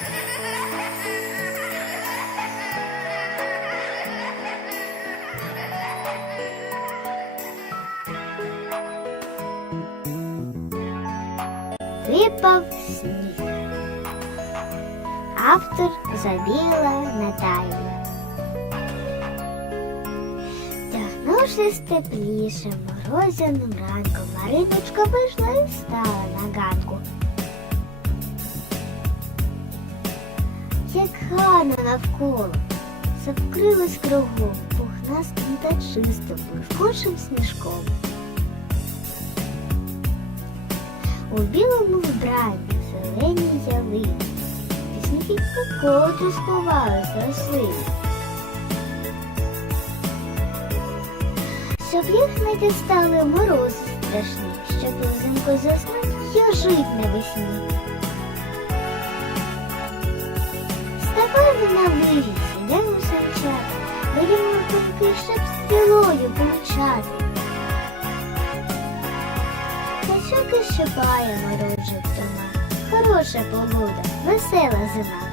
Випав сніг. Автор Забіла Наталія. Тягнувшись теплішим морозяним ранком, Мариночка вийшла і стала на ганку. Як гарно навколо, все вкрилось кругом, пухнастим та чистим, блискучим сніжком. У білому вбранні зеленій ялині, пісніки котрі сховались рослини. Щоб їх не дістали морози страшні, щоб взимку заснуть я жить на весні. На виріс, ідемо санчати, беремо пилки, щоб стрілою получати. Та щоки щипає морожик тома, хороша погода, весела зима.